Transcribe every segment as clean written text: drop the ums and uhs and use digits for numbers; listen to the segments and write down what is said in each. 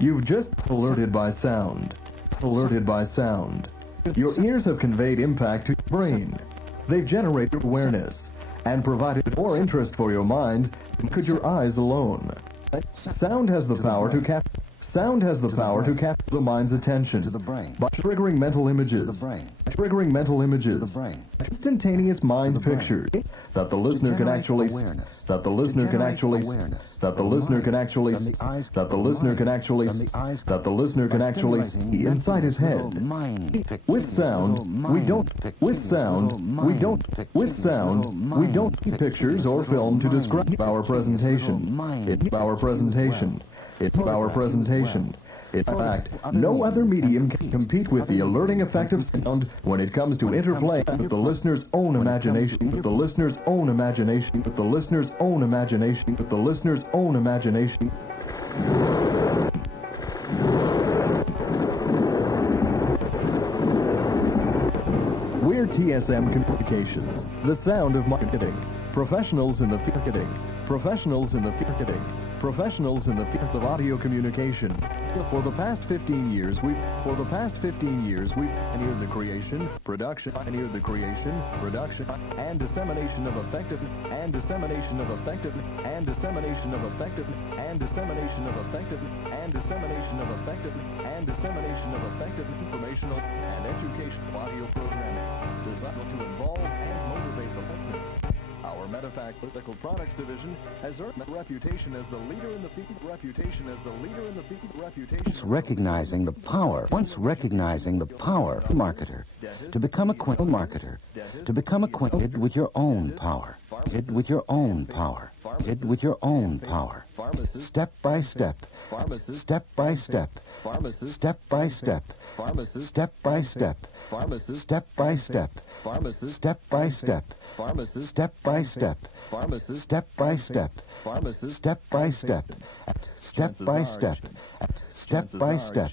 You've just alerted by sound. Alerted by sound. Your ears have conveyed impact to your brain. They've generated awareness and provided more interest for your mind than could your eyes alone. Sound has the power to capture. Sound has the power to capture the mind's attention by triggering mental images. Triggering mental images. Instantaneous mind pictures that the listener can actually that the listener can actually that the listener can actually that the listener can actually that the listener can actually see inside his head. With sound, we don't with sound, we don't with sound, we don't need pictures or film to describe our presentation. It's our presentation. It's our presentation. In fact, no other medium can compete with the alerting effect of sound when it comes to interplay with the listener's own imagination, with the listener's own imagination, with the listener's own imagination, with the listener's own imagination. We're TSM Communications, the sound of marketing. Professionals in the marketing. Professionals in the marketing. Professionals in the field of audio communication. For the past 15 years, we've pioneered the creation, production, and dissemination of effective, informational and educational audio programming designed to involve and motivate the listener. Our Metaphysical Products Division has earned a reputation as the leader in the field. Once recognizing the power marketer, to become acquainted with your own power, step by step, step by step, step by step, step by step, step by step, step by step, step by step, step by step, step by step, step by step, step by step,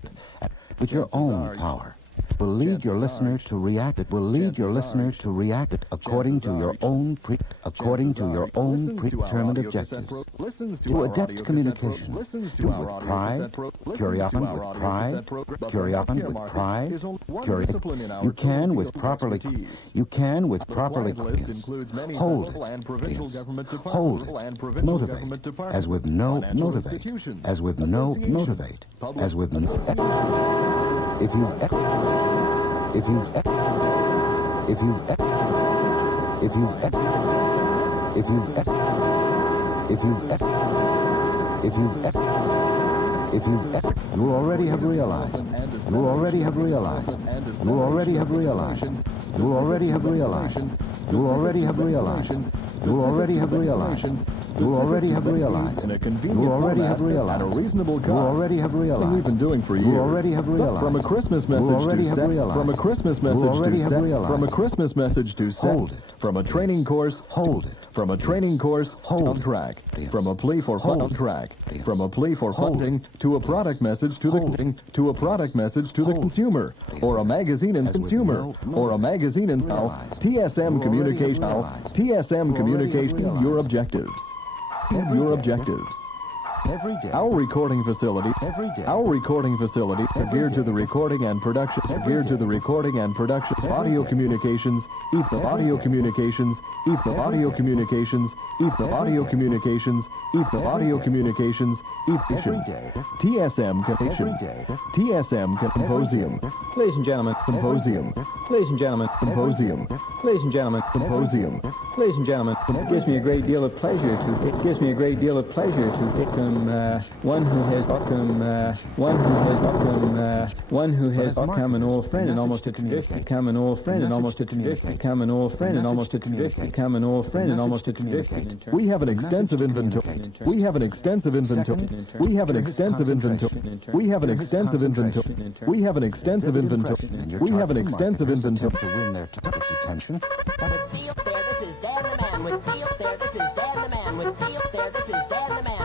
with your own power. Will lead your listener to react. It will lead your listener to react according to your own predetermined objectives. To adept communication, do it with pride, curiosity with pride, curiosity with pride, you can with properly hold it, motivate, as with no motivate, if you've you already have realized, at a reasonable cost. We've been doing for years. From a Christmas message to step, from a Christmas message to step, from a training course, from a training course, on track, from a plea for on track, from a plea for funding to a product message to the consumer, or a magazine in consumer, or a magazine in now. TSM Communication, your objectives. every day. Our recording facility geared to the recording and production audio communications, audio communications, audio communications, audio communications, audio communications, TSM Symposium. Ladies and gentlemen, Symposium. ladies and gentlemen, Symposium. ladies and gentlemen, Symposium. ladies and gentlemen, it gives me a great deal of pleasure to welcome one who has become an old friend and almost a tradition, We have an extensive inventory. We have an extensive inventory. We have an extensive inventory. We have an extensive inventory. We have an extensive inventory. We have an extensive inventory. To win their attention. With Theo there, this is Dan the Man. With Theo there, this is Dan the Man. With Theo there, this is Dan the Man.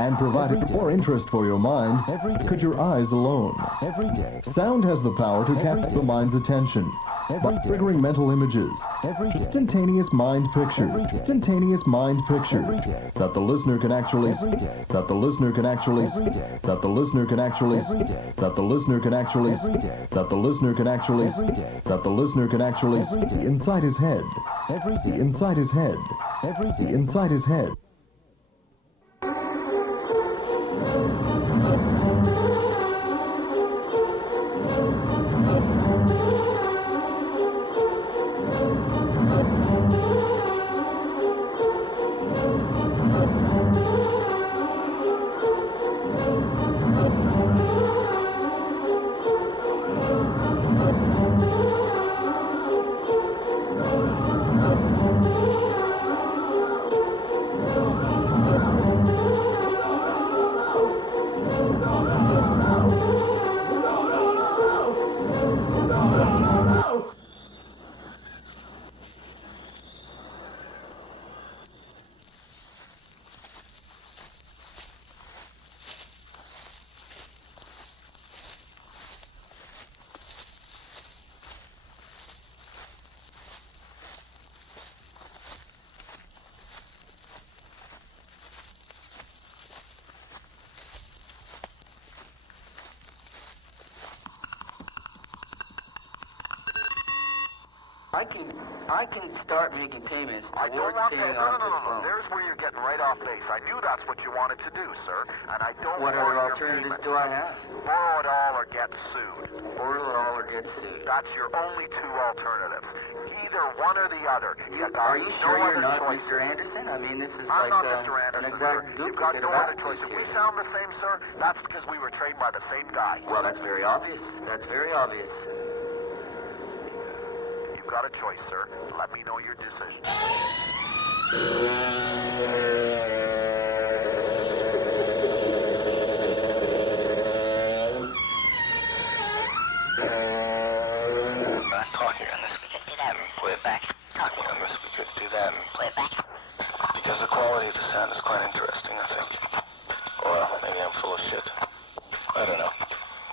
and provided more interest for your mind could your eyes alone. Every day. Sound has the power to capture the mind's attention by triggering mental images, instantaneous mind pictures, instantaneous mind pictures that the listener can actually, that the listener can actually, that the listener can actually, that the listener can actually, that the listener can actually, that the listener can actually see inside his head, see inside his head, see inside his head. I can start making payments towards paying off this loan. There's where you're getting right off base. I knew that's what you wanted to do, sir, and I don't What want other your alternatives payment. do I have? Borrow it all or get sued. Borrow it all or get sued. That's your only two alternatives. Either one or the other. You got Are you no sure you're other not choice. Mr. Anderson? I mean, this is I'm like not Mr. an Anderson, exact sir. You've got duplicate no of other choice. If we Atticus sound the same, sir, that's because we were trained by the same guy. Well, that's very obvious. That's very obvious. You've got a choice, sir. Let me know your decision. Talking on this, we could do that and play it back. Talking on this, we could do that and play it back. Because the quality of the sound is quite interesting, I think. Well, maybe I'm full of shit. I don't know.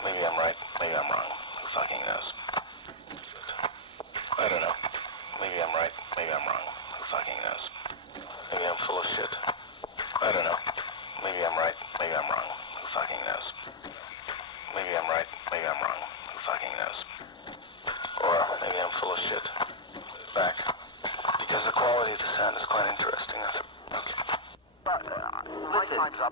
Maybe I'm right, maybe I'm wrong. Who fucking knows? I don't know. Maybe I'm right, maybe I'm wrong. Who fucking knows? Maybe I'm full of shit. I don't know. Maybe I'm right, maybe I'm wrong. Who fucking knows? Maybe I'm right, maybe I'm wrong. Who fucking knows? Or maybe I'm full of shit. Back. Because the quality of the sound is quite interesting, I think.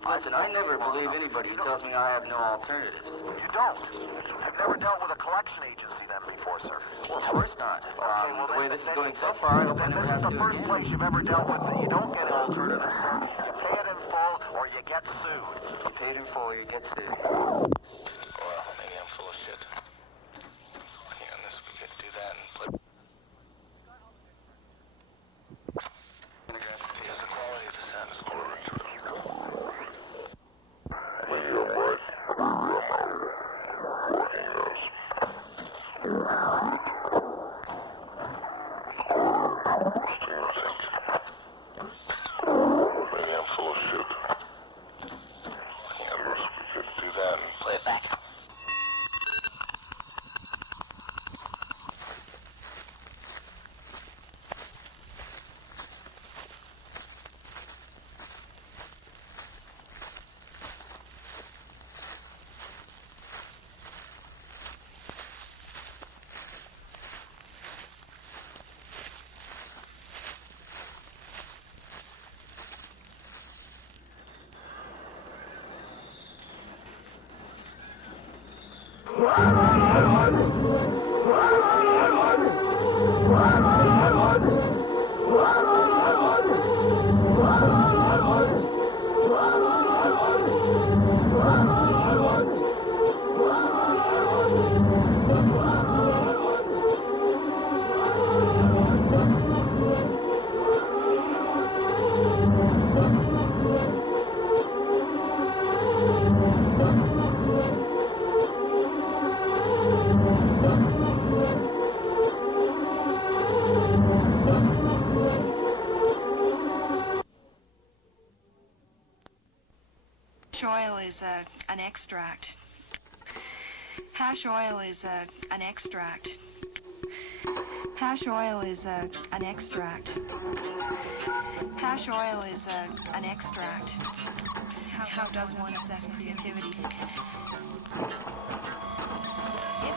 Listen, I never believe anybody who tells me I have no alternatives. You don't. You've never dealt with a collection agency then before, sir. Well, of course not. The way this is going so far, I hope I never This is have the to do first it place again. you've ever dealt with that you don't get an alternative, sir. You pay it in full or you get sued. You paid in full, you get sued. Well, maybe I'm full of shit. Working on this, we could do that and play. Because the quality of the sound is quite interesting. Maybe I'm full of shit. Working on this, we could do that and play it back. is an extract. Hash oil is an extract. Hash oil is an extract. Hash oil is an extract. How does one assess sensitivity?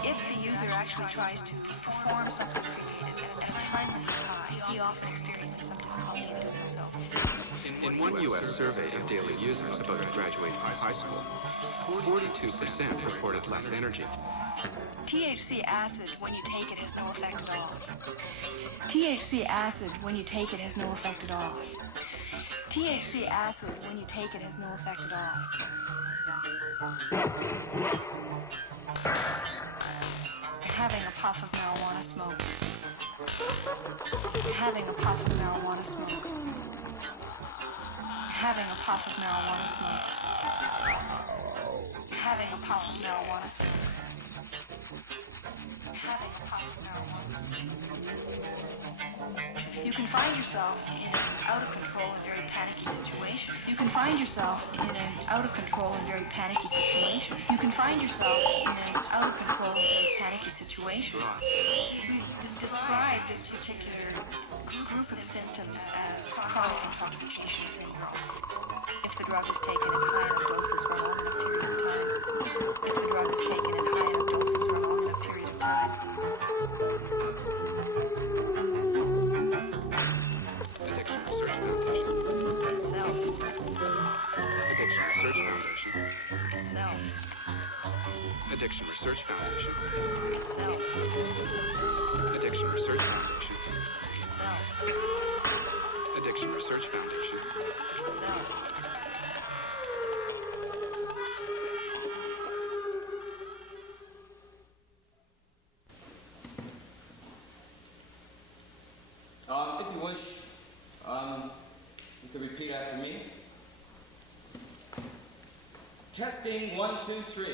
If the user actually tries to perform something created at a time that is high, he often experiences some difficulty in doing so. In one U.S. survey of daily users about to graduate from high school, 42% reported less energy. THC acid, when you take it, has no effect at all. THC acid, when you take it, has no effect at all. THC acid, when you take it, has no effect at all. Having a puff of marijuana smoke. Having a puff of marijuana smoke. Having a puff of marijuana smoke. Having a puff of marijuana smoke. Having a puff of marijuana smoke. You can find yourself in an out of control and very panicky situation. You can find yourself in an out of control and very panicky situation. You can find yourself in an out of control and very panicky situation. We describe this particular group of symptoms as chronic intoxication syndrome. If the drug is taken in high enough doses for a long enough period of time. If the drug is taken in high enough doses for a long enough period of time. Addiction Research Foundation. Itself. Addiction Research Foundation. Itself. Addiction Research Foundation. Itself. Addiction Research Foundation. Itself. Addiction Research Foundation. Itself. If you wish, you can repeat after me. Testing 1, 2, 3.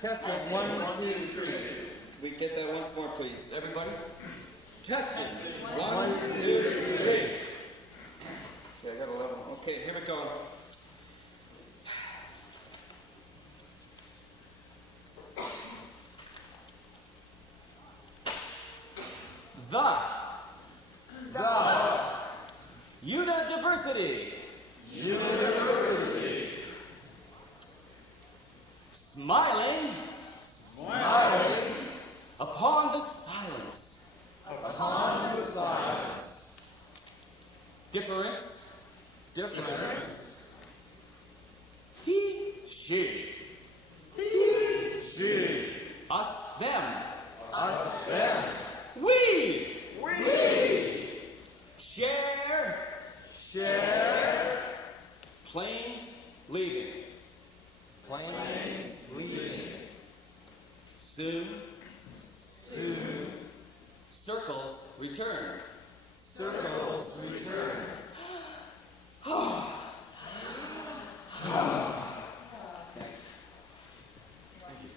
Testing 1, 2, 3. We get that once more, please, everybody. Testing 1, 2, 3. Okay, I got 11. Okay, here we go. The Unidiversity. Smiling upon the silence. Difference. He, she. Us, them. We. Share. Planes leaving. Soon. Circles return.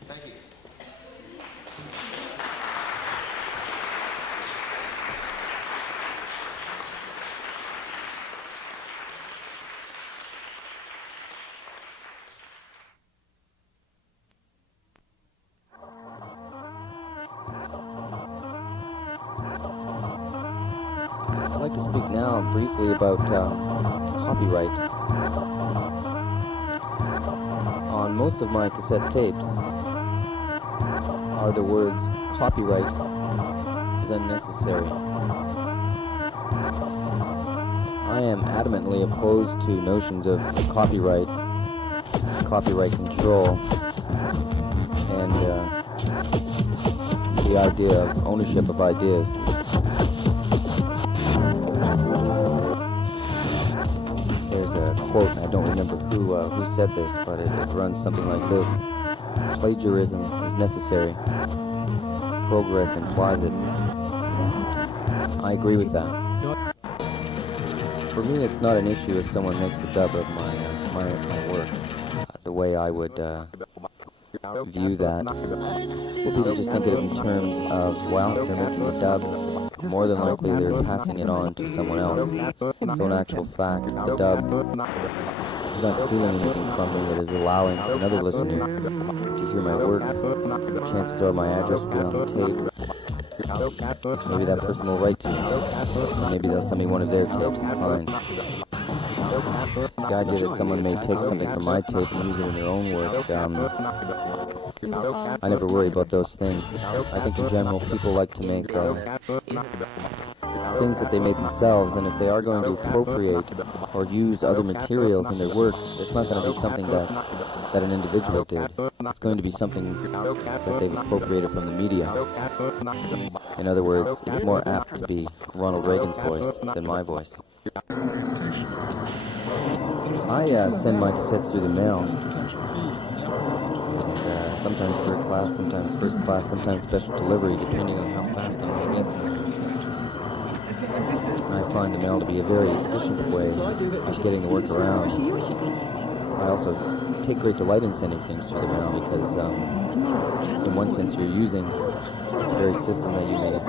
Thank you. I'd like to speak now briefly about copyright. On most of my cassette tapes are the words copyright is unnecessary. I am adamantly opposed to notions of copyright control, and the idea of ownership of ideas. There's a quote, I don't remember who said this, but it runs something like this. Plagiarism is necessary. Progress implies it. I agree with that. For me, it's not an issue if someone makes a dub of my work. The way I would view that would be to just think of it in terms of, well, they're making a dub. More than likely, they're passing it on to someone else. So in actual fact, the dub is not stealing anything from me. It is allowing another listener to hear my work. Chances are my address will be on the tape. Maybe that person will write to me. Maybe they'll send me one of their tapes. I'm fine. The idea that someone may take something from my tape and use it in their own work, I never worry about those things. I think in general people like to make things that they made themselves, and if they are going to appropriate or use other materials in their work, it's not going to be something that an individual did. It's going to be something that they've appropriated from the media. In other words, it's more apt to be Ronald Reagan's voice than my voice. I send my cassettes through the mail. And, sometimes third class, sometimes first class, sometimes special delivery, depending on how fast I can get them. I find the mail to be a very efficient way of getting the work around. I also take great delight in sending things through the mail because, in one sense, you're using the very system that you may be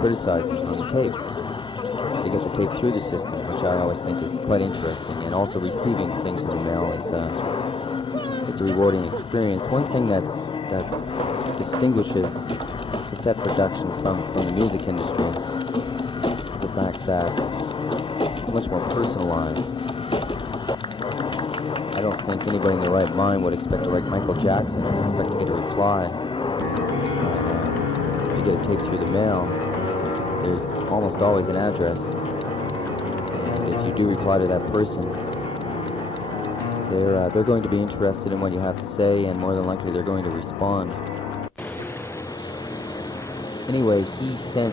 criticizing on the tape to get the tape through the system, which I always think is quite interesting. And also receiving things in the mail is it's a rewarding experience. One thing that distinguishes cassette production from the music industry is the fact that it's much more personalized. I don't think anybody in their right mind would expect to write Michael Jackson and expect to get a reply. And if you get a tape through the mail, there's almost always an address. And if you do reply to that person, they're going to be interested in what you have to say, and more than likely they're going to respond. Anyway, he sent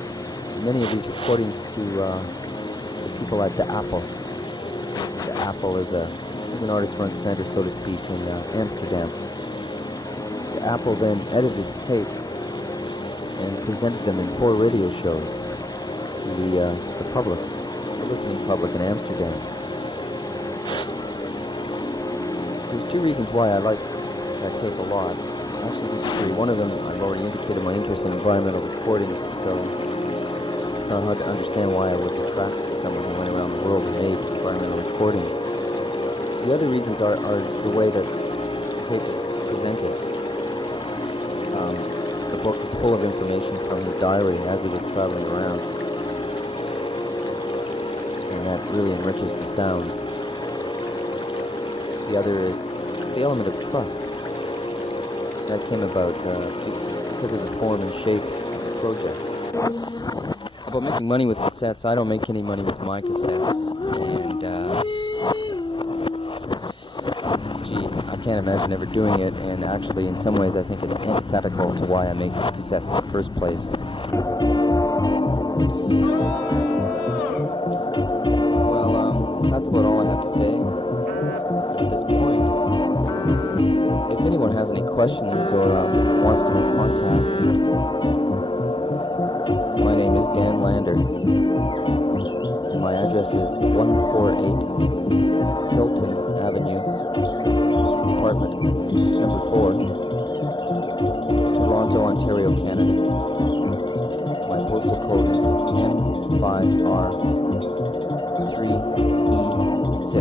many of these recordings to the people at the Apple. The Apple is an artist-run center, so to speak, in Amsterdam. The Apple then edited the tapes and presented them in 4 radio shows to the public, the listening public in Amsterdam. There's 2 reasons why I like that tape a lot. Actually, there's 3. One of them, I've already indicated my interest in environmental recordings, so it's not hard to understand why I would be attracted to someone who went around the world and made environmental recordings. The other reasons are the way that the tape is presented. The book is full of information from his diary as he was traveling around, and that really enriches the sounds. The other is the element of trust that came about because of the form and shape of the project. About making money with cassettes, I don't make any money with my cassettes, and I can't imagine ever doing it, and actually in some ways I think it's antithetical to why I make cassettes in the first place. Well, that's about all I have to say at this point. If anyone has any questions or wants to make contact, my name is Dan Lander. My address is 148 Hilton Avenue, apartment number 4, Toronto, Ontario, Canada. My postal code is M5R3E6.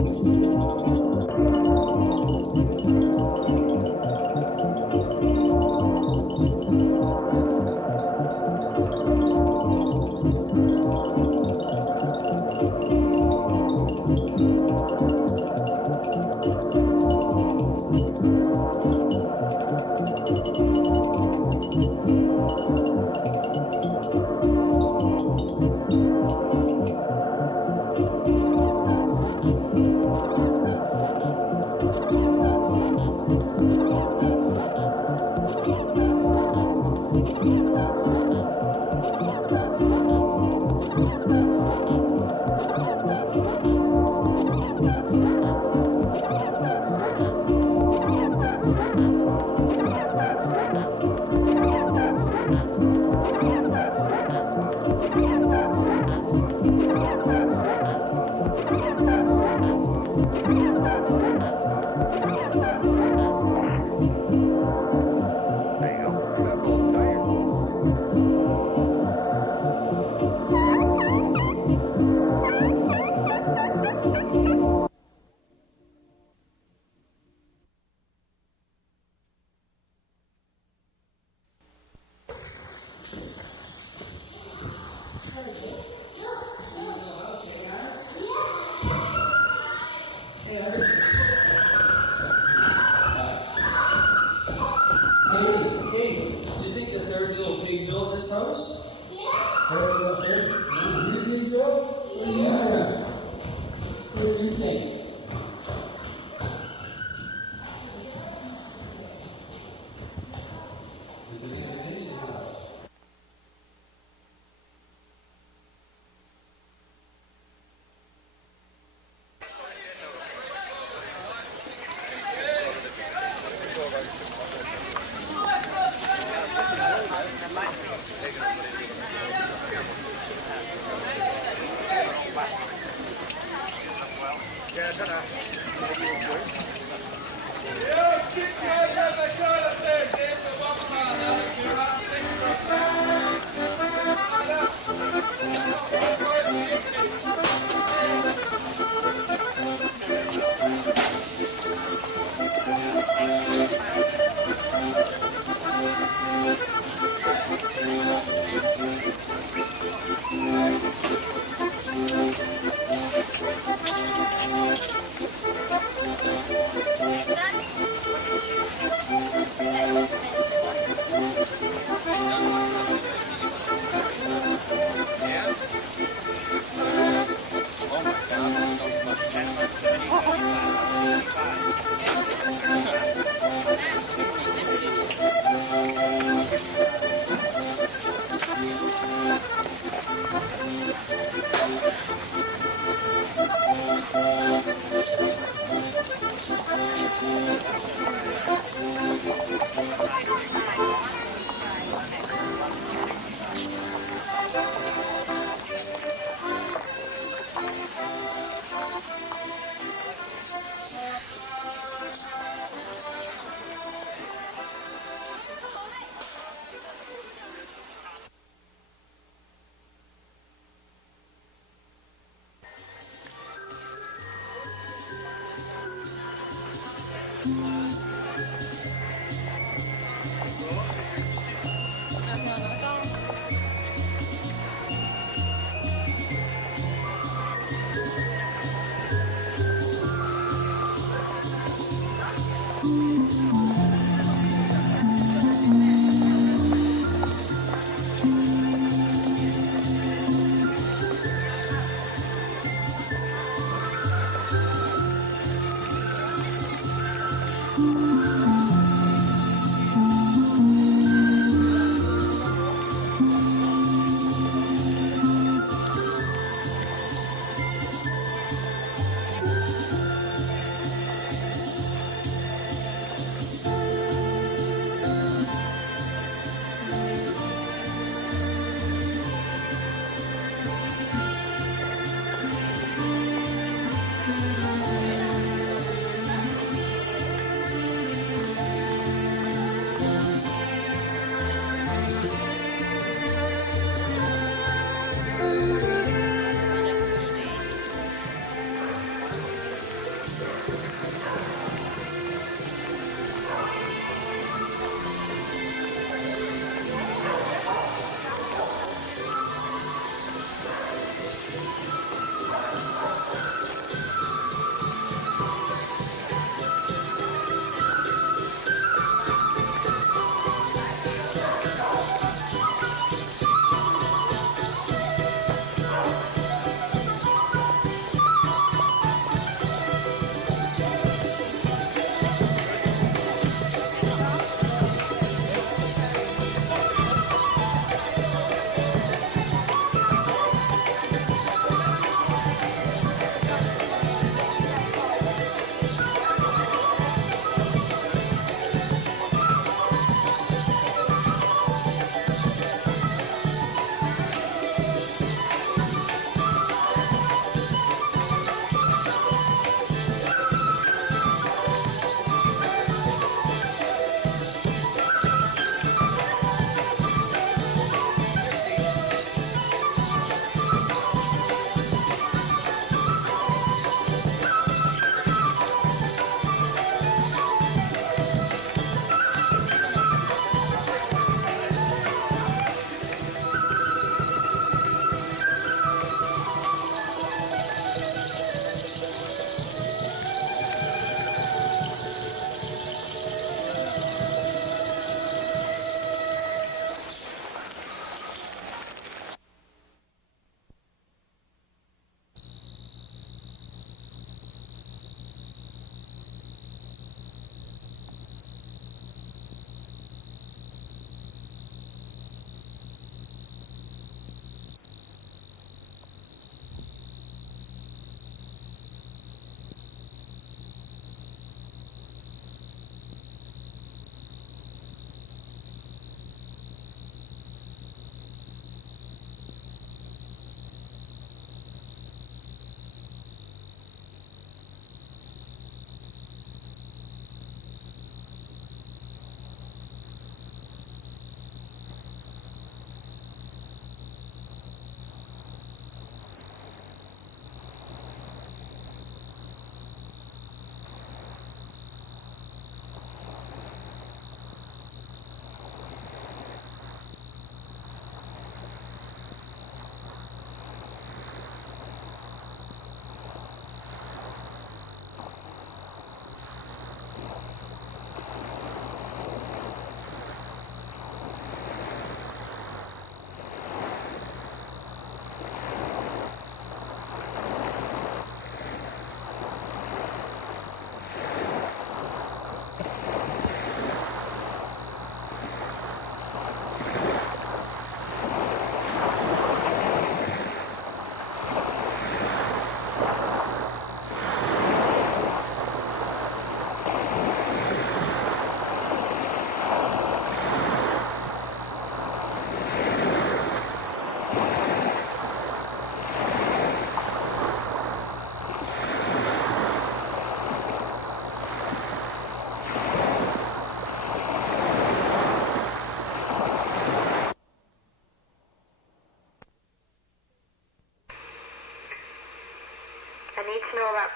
King, do you think the third little pig built this house? You think so? Yeah. What do you think? Yeah,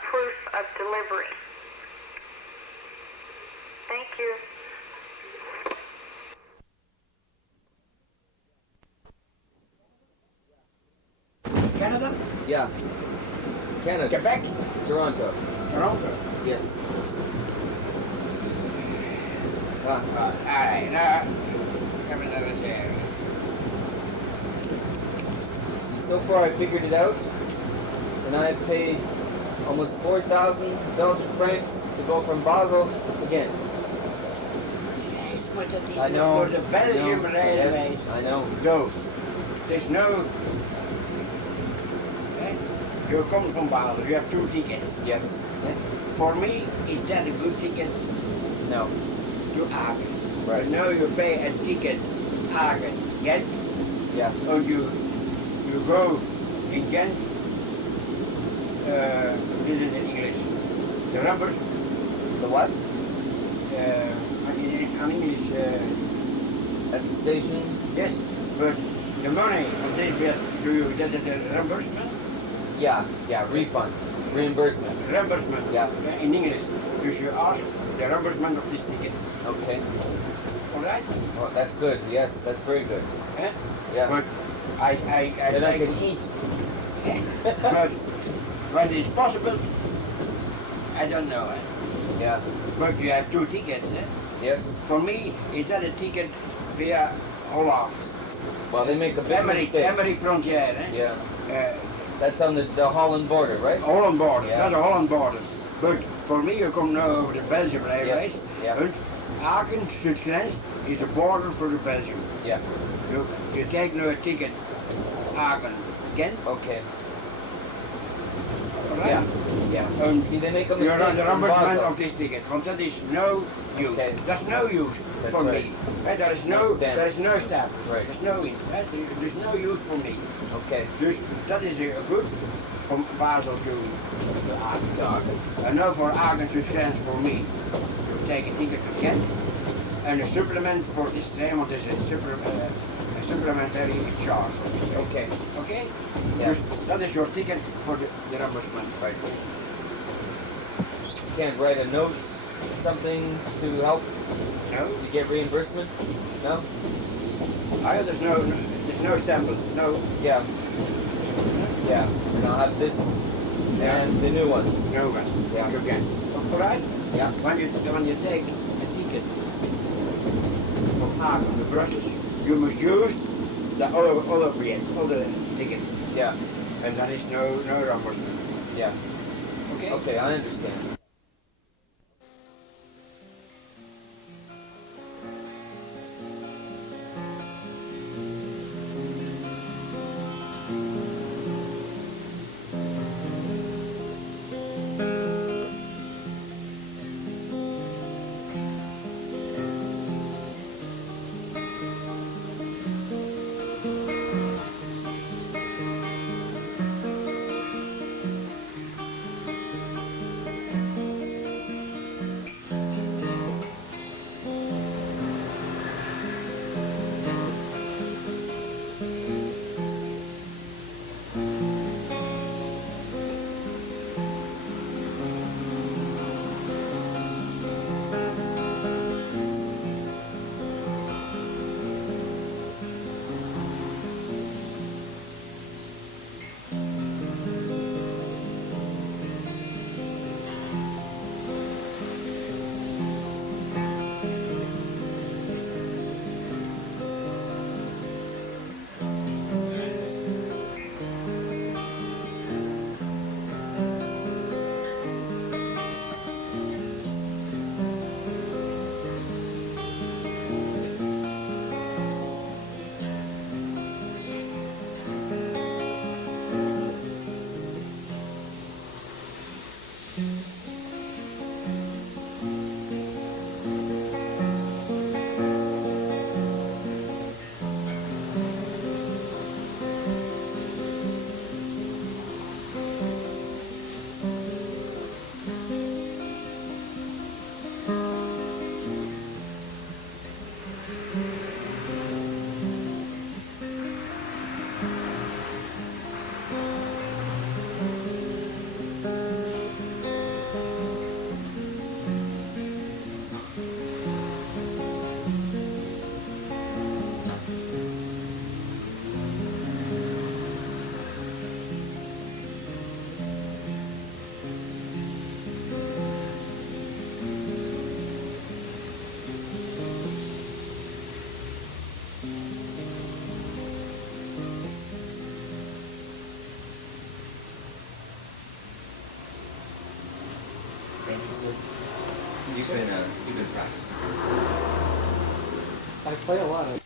proof of delivery. Thank you. Canada? Yeah. Canada. Quebec? Toronto. Toronto? Yes. Alright, now, come another chair. See, so far I figured it out, and I paid almost 4,000 Belgian francs to go from Basel to Ghent. I know. For the Belgium Railways. Yes, I know. Go. There's no... You come from Basel, you have 2 tickets. Yes. For me, is that a good ticket? No. To Aachen. Right. But now you pay a ticket Aachen, Ghent. Yeah. Or you go in Ghent, this is in English, the rubbers. The what? In English, at the station? Yes, but the money of this bill, do you get it a reimbursement? Yeah, refund. Reimbursement. Reimbursement. Yeah. In English, you should ask the reimbursement of this ticket. Okay. All right? Well, that's good. Yes, that's very good. Eh? Yeah. But I then I can eat. But when it's possible, I don't know. Eh? Yeah. But you have 2 tickets. Eh? Yes. For me, is that a ticket via Holland? Well, they make a big mistake. Emmerich frontier. Eh? Yeah. That's on the Holland border, right? Holland border, Yeah. not the Holland border. But for me, you come now over the Belgium Railways. Yes. Yeah. And Aachen, Stuttgart is the border for the Belgium. Yeah. You take now a ticket, Aachen, Ghent. Okay. Right? Yeah. See, they make a mistake. You're on the in reimbursement Basel. of this ticket, but that is no use. Okay. That's no use That's for right. me. There is No no, stamp. there is no stamp. Right. There's no use for me. Okay. That is a good from Basel to Aachen. And now for Aachen Stuttgart for me, you take a ticket to Ghent, and a supplement for this same, what is a supplementary charge. Okay. Okay? Yeah. That is your ticket for the reimbursement. Right. You can't write a note, something to help No? you get reimbursement? No? There's no sample. No. Yeah. Yeah. And I'll have this and the new one. No one. Yeah. You can. All right? Yeah. When you take a ticket from Aachen to Brussels, you must use the other ticket. Yeah. And there is no reimbursement. Yeah. Okay? Okay, I understand. Thank you, sir. You've been practicing. I play a lot of.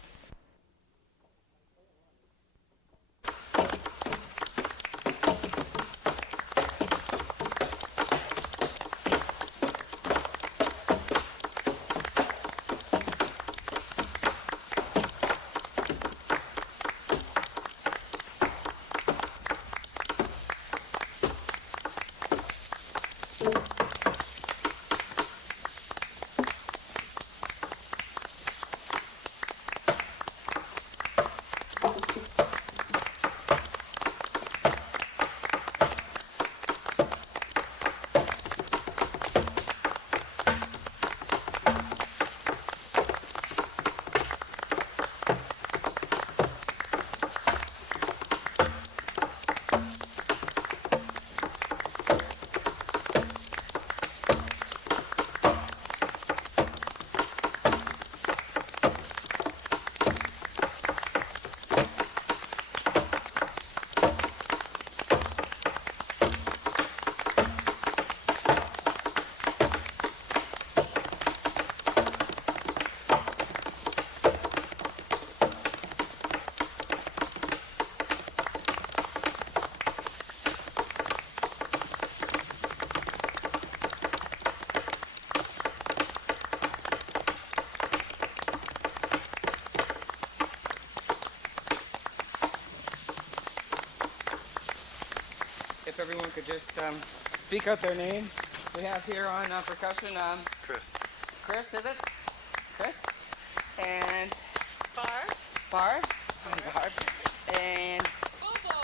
If everyone could just speak out their name. We have here on percussion, Chris. Chris, is it? Chris? And Barb. Barb. Barb. And Bobo.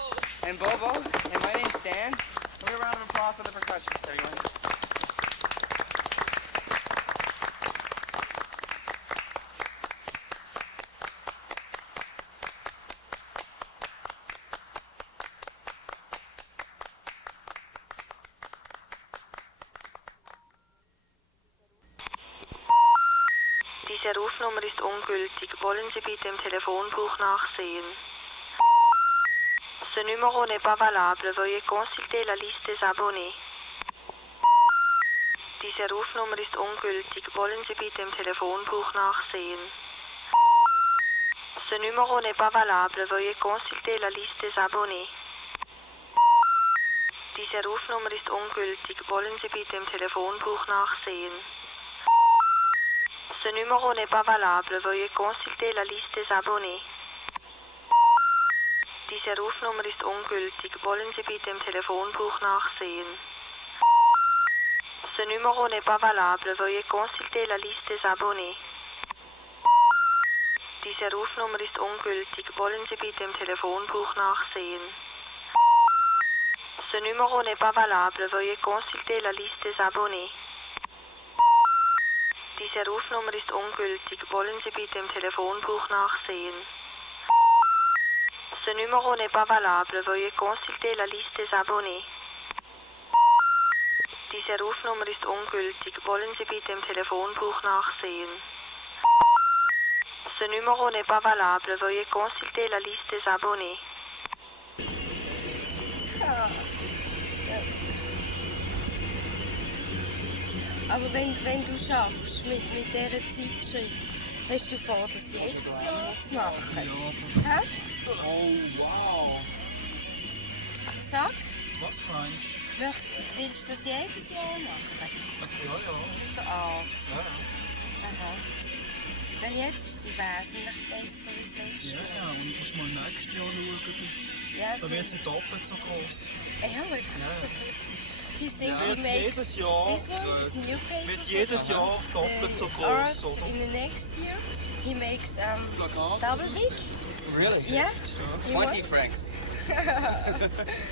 And Bobo. And my name's Dan. Give a round of applause for the percussionists, everyone. Diese Rufnummer ist ungültig. Wollen Sie bitte im Telefonbuch nachsehen? Ce numéro n'est pas valable. Veuillez consulter la liste des abonnés. Diese Rufnummer ist ungültig. Wollen Sie bitte im Telefonbuch nachsehen? Ce numéro n'est pas valable. Veuillez consulter la liste des abonnés. Diese Rufnummer ist ungültig. Wollen Sie bitte im Telefonbuch nachsehen? Ce numéro n'est pas valable. Veuillez consulter la liste des abonnés. Diese Rufnummer ist ungültig. Wollen Sie bitte im Telefonbuch nachsehen? Ce numéro n'est pas valable. Veuillez consulter la liste des abonnés. Diese Rufnummer ist ungültig. Wollen Sie bitte im Telefonbuch nachsehen? Ce numéro n'est pas valable. Veuillez consulter la liste des abonnés. Diese Rufnummer ist ungültig. Wollen Sie bitte im Telefonbuch nachsehen? Ce numéro n'est pas valable. Veuillez consulter la liste des abonnés. Diese Rufnummer ist ungültig. Wollen Sie bitte im Telefonbuch nachsehen? Ce numéro n'est pas valable. Veuillez consulter la liste des abonnés. Aber wenn du schaffst mit dieser Zeitschrift, hast du vor, das jedes Jahr zu machen? Ja. Hä? Oh, wow. Sag, Was meinst willst du das jedes Jahr machen? du? Mit der Art? Ja. Aha. Weil jetzt ist sie wesentlich besser als letztes Jahr. Ja, und du musst mal nächstes Jahr schauen. Ja, Da wird sie doppelt so groß. Ehrlich? Ja. He said Es he wird makes jedes Jahr, this one is new paper. wird jedes Jahr doppelt so The art groß, oder? in the next year, he makes double big. Really? Yeah. 20 francs.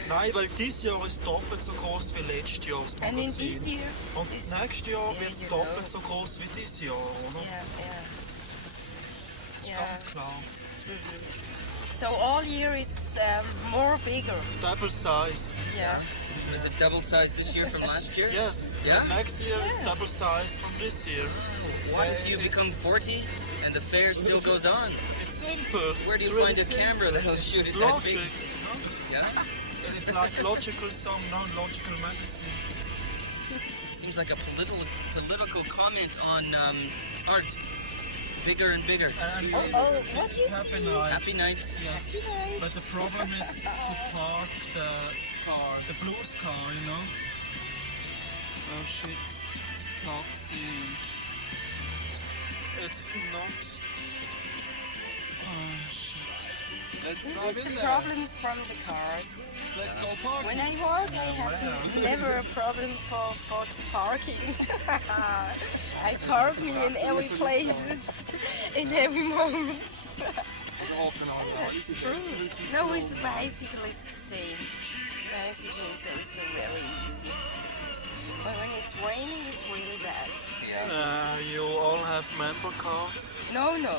Nein, weil dieses Jahr ist doppelt so groß wie letztes Jahr das And in Magazin. this year Und is- nächstes Jahr Yeah, wird es you doppelt know. so groß wie dieses Jahr, oder? Yeah, yeah. Das ist Yeah. ganz klar. So all year is more bigger. Double size. Yeah. Is it double size this year from last year? Yes. Yeah? And next year is double size from this year. What if you become 40 and the fair still goes on? It's simple. Where do you It's really find a simple. camera that'll shoot it that Logic, big? no? Yeah? It's like logical song, non-logical magazine. Seems like a political comment on art. Bigger and bigger. And what do you Happy see? Night. Happy Night. Yes. Happy Night. But the problem is to park the car, the blues car, you know? Oh shit, it's toxic. It's not... Oh shit. Let's This drive is in the there. problems from the cars. Let's go parking. When I work, I have never a problem for parking. I park me in every place, in every moment. That's true. No, with the bicycle it's the same. Bicycle is also very easy. But when it's raining, it's really bad. You all have member cards? No. No?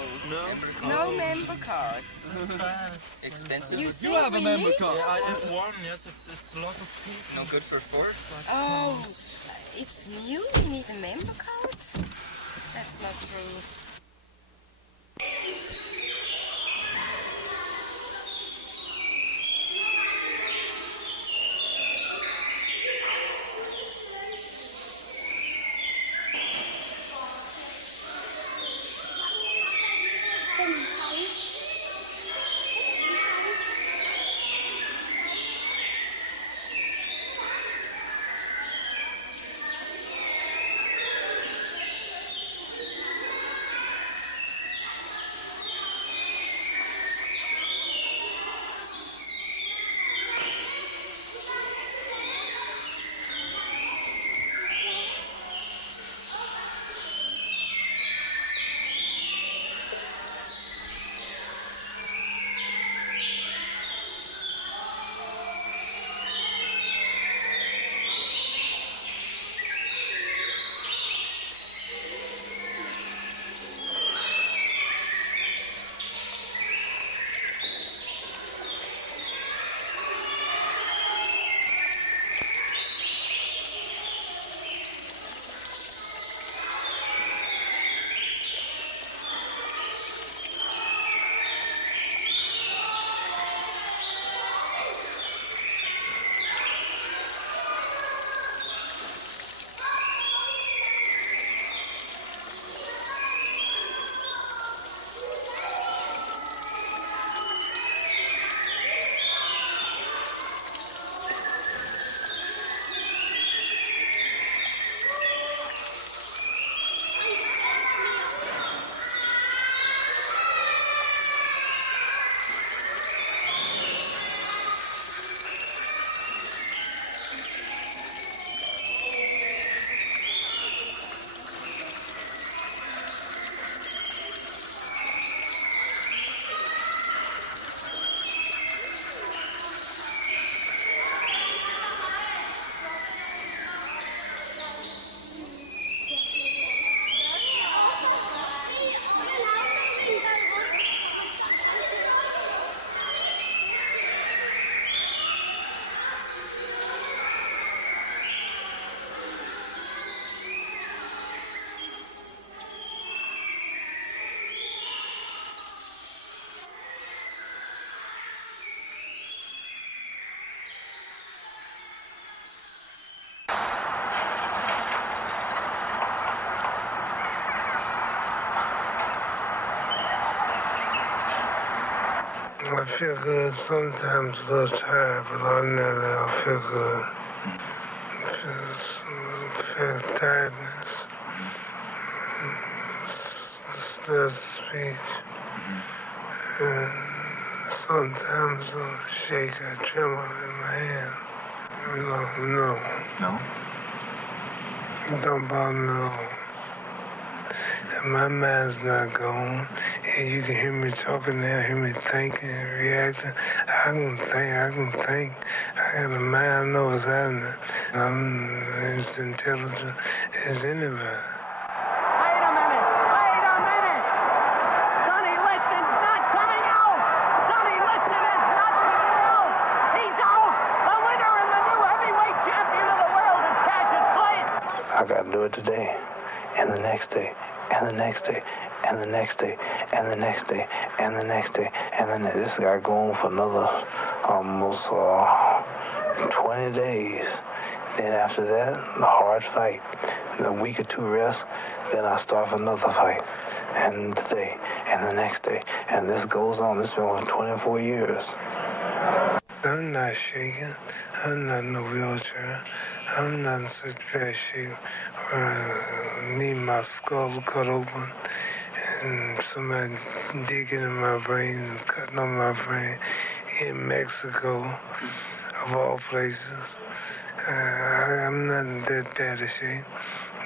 No member cards. That's bad. Expensive. You have a member card? Yeah, I have one, yes, it's a lot of people. No good for Ford? Oh, it's new? You need a member card? That's not true. I feel good sometimes, a little tired, but ordinarily I feel good. I feel tiredness. Still speech. And sometimes a shake, a tremor in my hand. No. It don't bother me at all. And my mind's not gone. And you can hear me talking now, hear me thinking and reacting. I can think. I got a mind, I know what's happening. I'm as intelligent as anybody. Wait a minute! Sonny Liston's not coming out! Sonny Liston is not coming out! He's out! The winner and the new heavyweight champion of the world is Cassius Clay! I gotta do it today, and the next day, and the next day, and the next day, and the next day, and the next day, and then this guy go on for another almost 20 days. Then after that, a hard fight. A week or two rest, then I start another fight. And today, and the next day, and this goes on. This has been over 24 years. I'm not shaking. I'm not in a wheelchair. I'm not in such bad shape where I need my skull cut open and somebody digging in my brain and cutting on my brain in Mexico, of all places. I'm not in that bad a shape.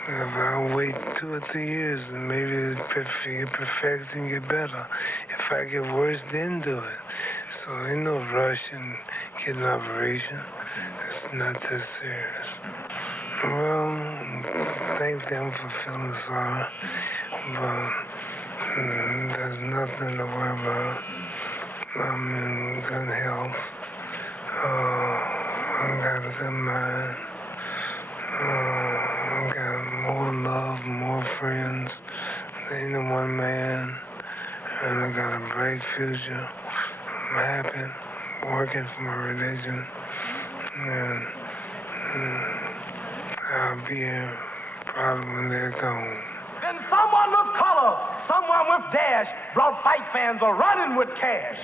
If I wait 2 or 3 years, and maybe it perfects and get better. If I get worse, then do it. So ain't no rush in getting an operation. It's not that serious. Well, thank them for feeling sorry, but there's nothing to worry about. I'm in good health. I got a good mind. I got more love, more friends than the one man, and I got a bright future. I'm happy, working for my religion, and I'll be here probably when they're gone. Then someone with color, someone with dash, brought fight fans are running with cash.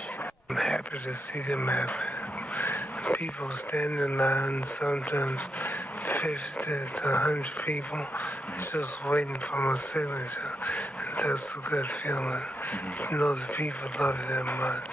I'm happy to see them happy. People stand in line, sometimes 50 to 100 people, just waiting for my signature. And that's a good feeling. You know the people love you that much.